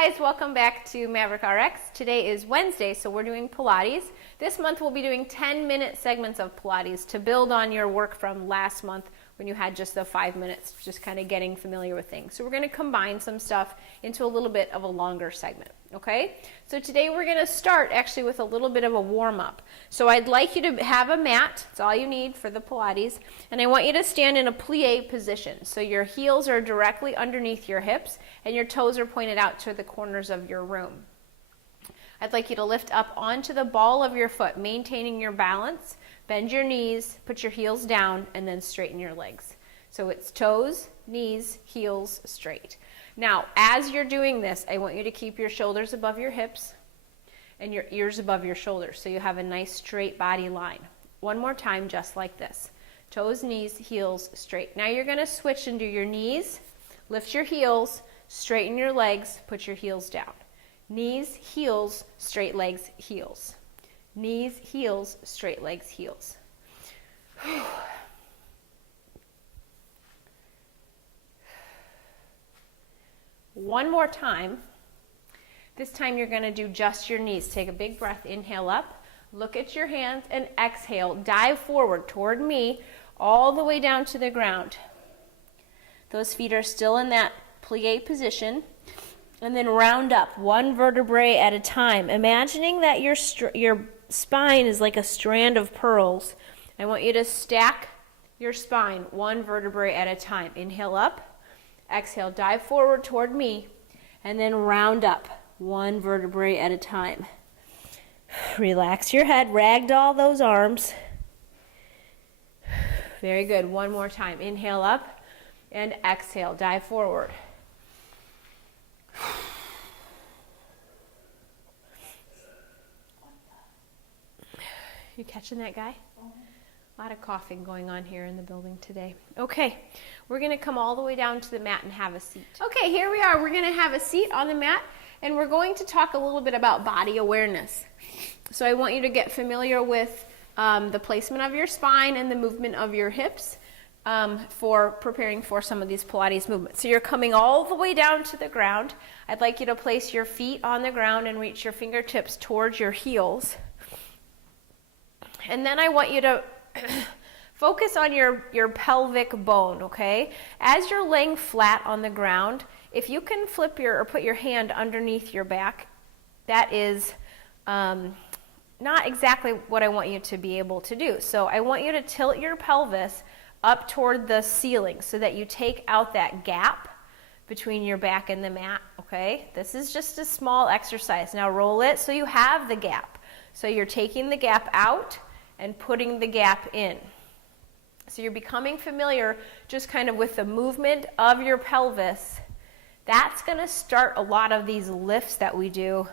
guys, welcome back to MaverickRx. Today is Wednesday, so we're doing Pilates. This month we'll be doing 10-minute segments of Pilates to build on your work from last month when you had just the 5 minutes, just kind of getting familiar with things. So we're going to combine some stuff into a little bit of a longer segment, okay? So today we're going to start actually with a little bit of a warm-up. So I'd like you to have a mat, it's all you need for the Pilates, and I want you to stand in a plie position. So your heels are directly underneath your hips and your toes are pointed out to the corners of your room. I'd like you to lift up onto the ball of your foot, maintaining your balance. Bend your knees, put your heels down, and then straighten your legs. So it's toes, knees, heels, straight. Now, as you're doing this, I want you to keep your shoulders above your hips and your ears above your shoulders so you have a nice straight body line. One more time, just like this. Toes, knees, heels, straight. Now you're going to switch and do your knees, lift your heels, straighten your legs, put your heels down. Knees, heels, straight legs, heels. Knees, heels, straight legs, heels. One more time. This time you're going to do just your knees. Take a big breath, inhale up, look at your hands, and exhale. Dive forward toward me, all the way down to the ground. Those feet are still in that plie position. And then round up, one vertebrae at a time. Imagining that your spine is like a strand of pearls. I want you to stack your spine one vertebrae at a time. Inhale up, exhale, dive forward toward me, and then round up one vertebrae at a time. Relax your head, ragdoll those arms. Very good. One more time. Inhale up and exhale, dive forward. You catching that guy? A lot of coughing going on here in the building today. Okay, we're going to come all the way down to the mat and have a seat. Okay, here we are. We're going to have a seat on the mat, and we're going to talk a little bit about body awareness. So I want you to get familiar with the placement of your spine and the movement of your hips for preparing for some of these Pilates movements. So you're coming all the way down to the ground. I'd like you to place your feet on the ground and reach your fingertips towards your heels. And then I want you to focus on your pelvic bone, okay? As you're laying flat on the ground, if you can flip or put your hand underneath your back, that is not exactly what I want you to be able to do. So I want you to tilt your pelvis up toward the ceiling so that you take out that gap between your back and the mat, okay? This is just a small exercise. Now roll it so you have the gap. So you're taking the gap out and putting the gap in. So you're becoming familiar just kind of with the movement of your pelvis. That's going to start a lot of these lifts that we do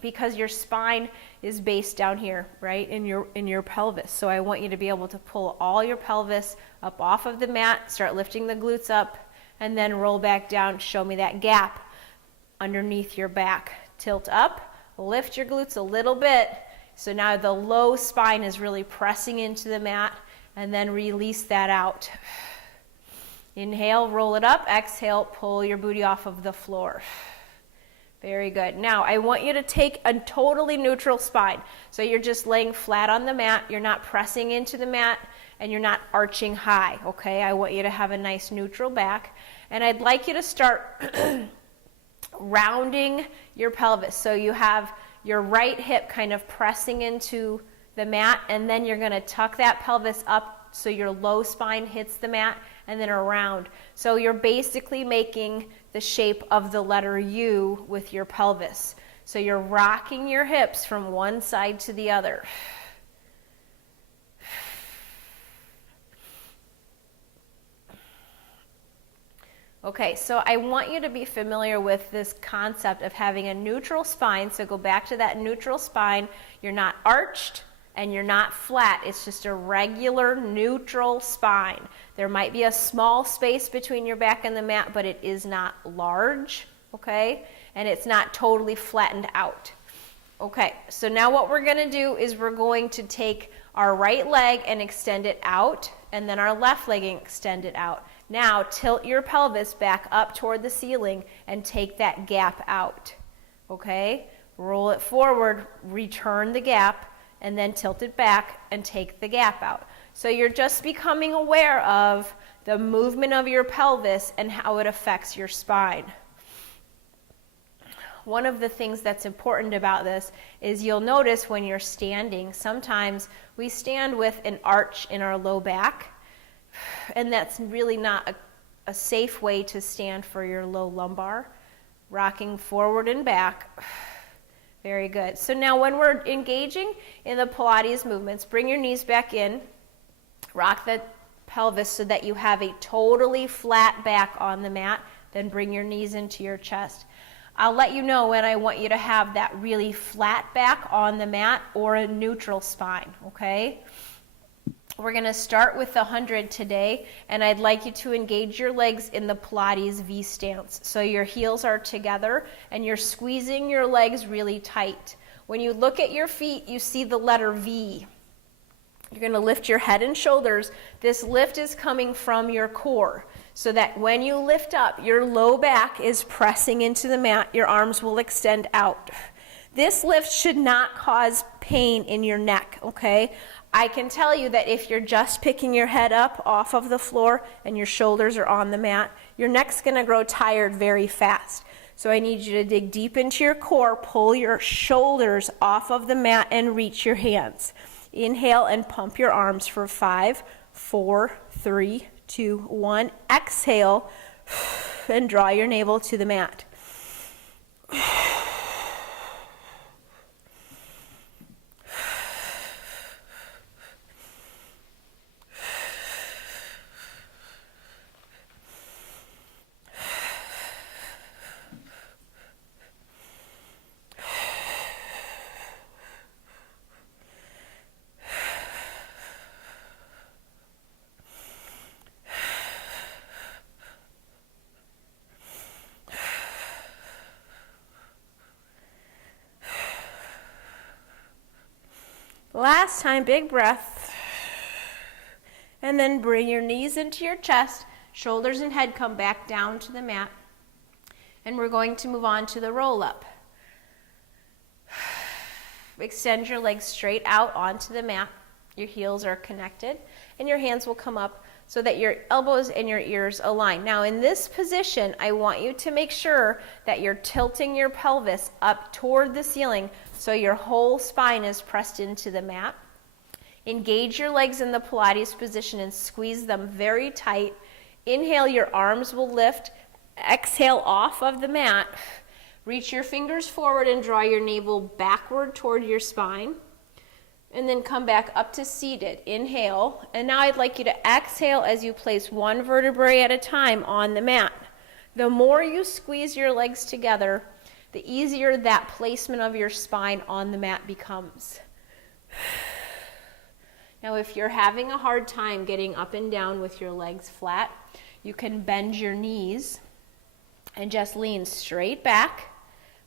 because your spine is based down here, right, in your pelvis. So I want you to be able to pull all your pelvis up off of the mat, start lifting the glutes up, and then roll back down. Show me that gap underneath your back. Tilt up, lift your glutes a little bit. So now the low spine is really pressing into the mat, and then release that out. Inhale, roll it up. Exhale, pull your booty off of the floor. Very good. Now I want you to take a totally neutral spine. So you're just laying flat on the mat. You're not pressing into the mat, and you're not arching high, okay? I want you to have a nice neutral back. And I'd like you to start rounding your pelvis. So you have your right hip kind of pressing into the mat, and then you're going to tuck that pelvis up so your low spine hits the mat, and then around. So you're basically making the shape of the letter U with your pelvis. So you're rocking your hips from one side to the other. Okay, so I want you to be familiar with this concept of having a neutral spine. So go back to that neutral spine. You're not arched and you're not flat. It's just a regular neutral spine. There might be a small space between your back and the mat, but it is not large, okay? And it's not totally flattened out. Okay, so now what we're going to do is we're going to take our right leg and extend it out, and then our left leg and extend it out. Now tilt your pelvis back up toward the ceiling and take that gap out, okay? Roll it forward, return the gap, and then tilt it back and take the gap out. So you're just becoming aware of the movement of your pelvis and how it affects your spine. One of the things that's important about this is you'll notice when you're standing, sometimes we stand with an arch in our low back, and that's really not a safe way to stand for your low lumbar. Rocking forward and back. Very good. So now when we're engaging in the Pilates movements, bring your knees back in, rock the pelvis so that you have a totally flat back on the mat, then bring your knees into your chest. I'll let you know when I want you to have that really flat back on the mat or a neutral spine, okay? We're going to start with the 100 today, and I'd like you to engage your legs in the Pilates V Stance. So your heels are together, and you're squeezing your legs really tight. When you look at your feet, you see the letter V. You're going to lift your head and shoulders. This lift is coming from your core, so that when you lift up, your low back is pressing into the mat. Your arms will extend out. This lift should not cause pain in your neck, okay? I can tell you that if you're just picking your head up off of the floor and your shoulders are on the mat, your neck's going to grow tired very fast. So I need you to dig deep into your core, pull your shoulders off of the mat, and reach your hands. Inhale and pump your arms for 5, 4, 3, 2, 1. Exhale and draw your navel to the mat. Last time, big breath. And then bring your knees into your chest, shoulders and head come back down to the mat. And we're going to move on to the roll-up. Extend your legs straight out onto the mat. Your heels are connected, and your hands will come up so that your elbows and your ears align. Now in this position, I want you to make sure that you're tilting your pelvis up toward the ceiling so your whole spine is pressed into the mat. Engage your legs in the Pilates position and squeeze them very tight. Inhale, your arms will lift. Exhale off of the mat. Reach your fingers forward and draw your navel backward toward your spine. And then come back up to seated. Inhale. And now I'd like you to exhale as you place one vertebrae at a time on the mat. The more you squeeze your legs together, the easier that placement of your spine on the mat becomes. Now, if you're having a hard time getting up and down with your legs flat, you can bend your knees and just lean straight back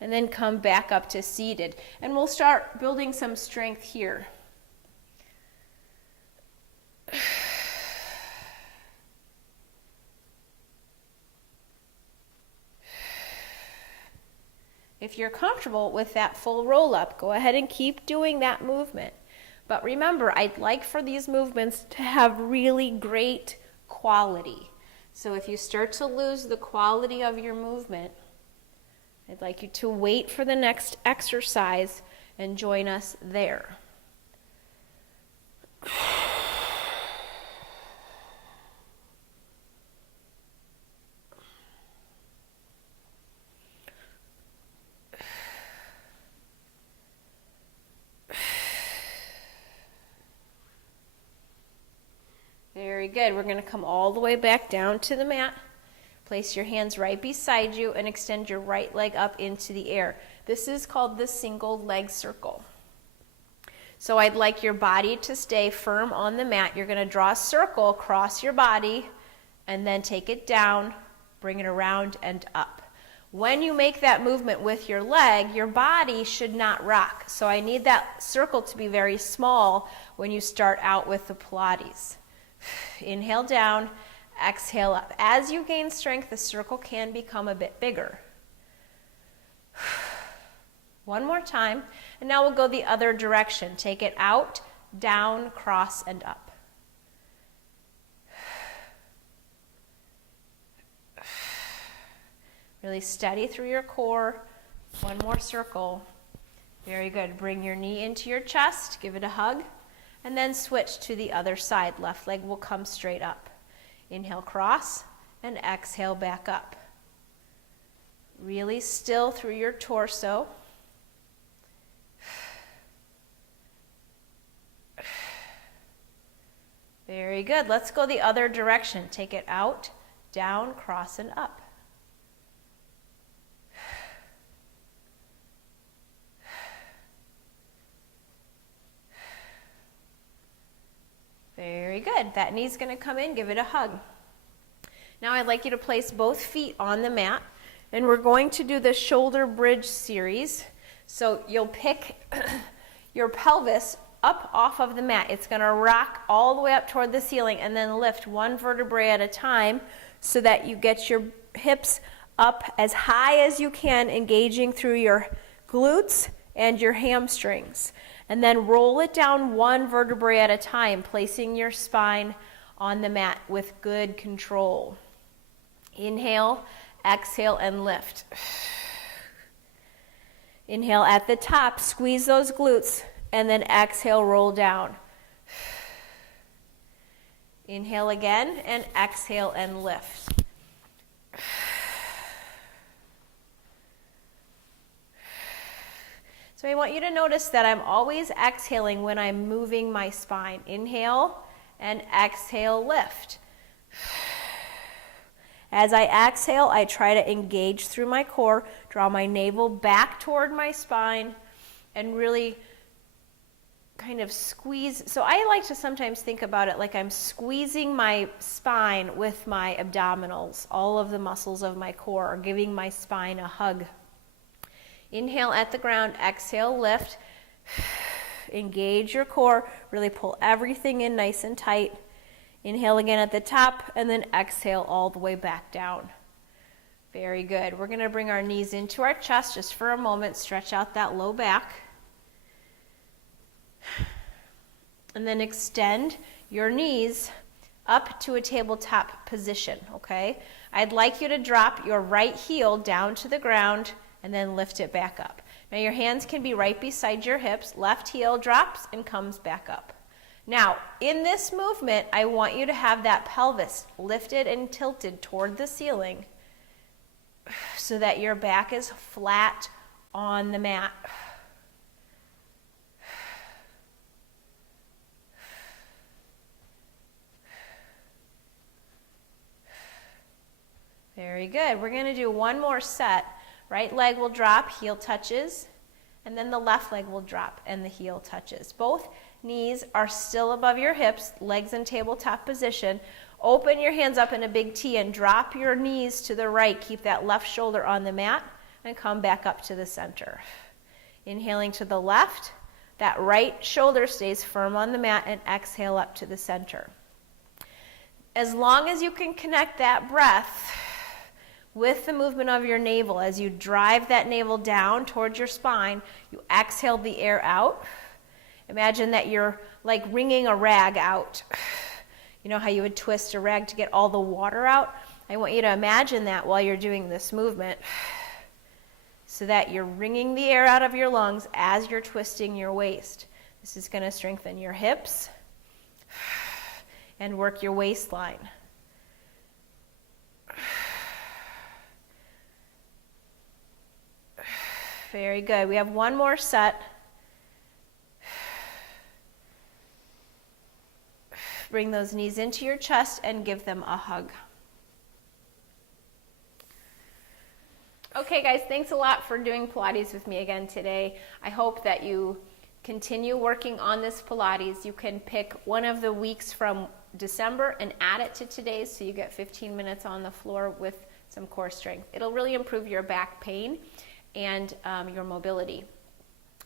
and then come back up to seated. And we'll start building some strength here. If you're comfortable with that full roll-up, go ahead and keep doing that movement. But remember, I'd like for these movements to have really great quality. So if you start to lose the quality of your movement, I'd like you to wait for the next exercise and join us there. Very good. We're going to come all the way back down to the mat. Place your hands right beside you and extend your right leg up into the air. This is called the single leg circle. So I'd like your body to stay firm on the mat. You're going to draw a circle across your body and then take it down, bring it around and up. When you make that movement with your leg, your body should not rock. So I need that circle to be very small when you start out with the Pilates. Inhale down, Exhale up. As you gain strength, the circle can become a bit bigger. One more time, and now we'll go the other direction. Take it out, down, cross, and up. Really steady through your core. One more circle. Very good. Bring your knee into your chest, give it a hug, and then switch to the other side. Left leg will come straight up. Inhale, cross, and exhale, back up. Really still through your torso. Very good. Let's go the other direction. Take it out, down, cross, and up. Very good. That knee's going to come in. Give it a hug. Now I'd like you to place both feet on the mat, and we're going to do the shoulder bridge series. So you'll pick your pelvis up off of the mat. It's going to rock all the way up toward the ceiling and then lift one vertebrae at a time so that you get your hips up as high as you can, engaging through your glutes and your hamstrings. And then roll it down one vertebrae at a time, placing your spine on the mat with good control. Inhale, exhale, and lift. Inhale at the top, squeeze those glutes, and then exhale, roll down. Inhale again, and exhale and lift. So I want you to notice that I'm always exhaling when I'm moving my spine. Inhale and exhale, lift. As I exhale, I try to engage through my core, draw my navel back toward my spine, and really kind of squeeze. So I like to sometimes think about it like I'm squeezing my spine with my abdominals. All of the muscles of my core are giving my spine a hug. Inhale at the ground, exhale, lift. Engage your core, really pull everything in nice and tight. Inhale again at the top, and then exhale all the way back down. Very good. We're going to bring our knees into our chest just for a moment, stretch out that low back. And then extend your knees up to a tabletop position, okay? I'd like you to drop your right heel down to the ground and then lift it back up. Now your hands can be right beside your hips. Left heel drops and comes back up. Now, in this movement, I want you to have that pelvis lifted and tilted toward the ceiling so that your back is flat on the mat. Very good. We're going to do one more set. Right leg will drop, heel touches, and then the left leg will drop and the heel touches. Both knees are still above your hips, legs in tabletop position. Open your hands up in a big T and drop your knees to the right. Keep that left shoulder on the mat and come back up to the center. Inhaling to the left, that right shoulder stays firm on the mat, and exhale up to the center. As long as you can connect that breath with the movement of your navel, as you drive that navel down towards your spine, you exhale the air out. Imagine that you're like wringing a rag out. You know how you would twist a rag to get all the water out? I want you to imagine that while you're doing this movement, so that you're wringing the air out of your lungs as you're twisting your waist. This is going to strengthen your hips and work your waistline. Very good. We have one more set. Bring those knees into your chest and give them a hug. Okay, guys, thanks a lot for doing Pilates with me again today. I hope that you continue working on this Pilates. You can pick one of the weeks from December and add it to today's, so you get 15 minutes on the floor with some core strength. It'll really improve your back pain and your mobility.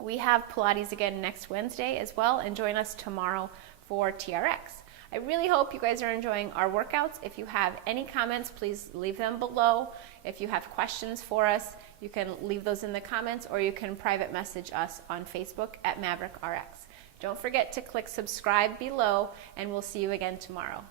We have Pilates again next Wednesday as well, and join us tomorrow for TRX. I really hope you guys are enjoying our workouts. If you have any comments, please leave them below. If you have questions for us, you can leave those in the comments, or you can private message us on Facebook at MaverickRx. Don't forget to click subscribe below, and we'll see you again tomorrow.